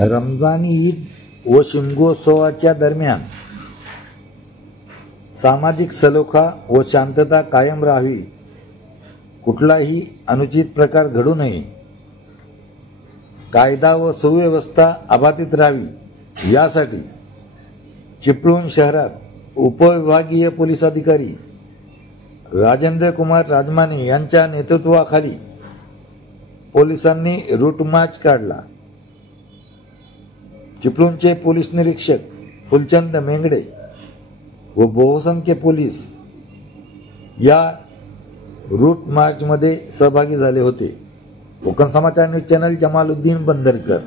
रमजान ईद व शिमगोत्सवाच्या दरम्यान सामाजिक सलोखा व शांतता कायम राहावी, कुठलाही अनुचित प्रकार घडू नये, कायदा व सुव्यवस्था अबाधित राहावी यासाठी चिपळूण शहरात उपविभागीय पोलीस अधिकारी राजेंद्र कुमार राजमाने यांच्या नेतृत्वाखाली पोलिसांनी रूट मार्च काढला। चिपळूणचे पोलीस निरीक्षक फुलचंद मेंगडे व बहुसंख्य पोलीस या रूट मार्च मध्ये सहभागी झाले होते। कोकण समाचार न्यूज चॅनल, जमालुद्दीन बंदरकर।